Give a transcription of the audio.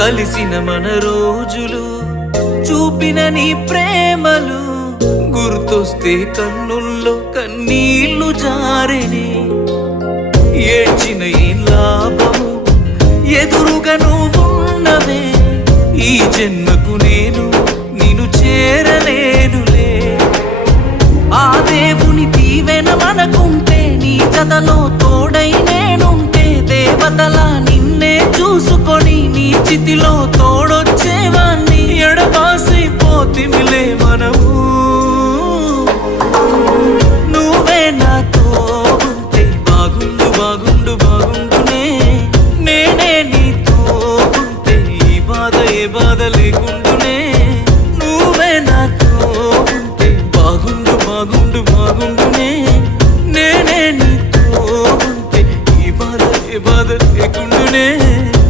కలిసిన మన రోజులు చూపిన నీ ప్రేమలు గుర్తొస్తే కన్నుల్లో కన్నీళ్లు జారెనే. ఏడ్చిన ఈ లాభము ఎదురుగా నువ్వున్నవే, ఈ జన్మకు నేను నిన్ను చేరలేనులే. ఆ దేవుని దీవెన మనకుంటే, నీ జతలో తోడై నేనుంటే, దేవతలా నిన్నే చూసుకొని నీ చితిలో తోడ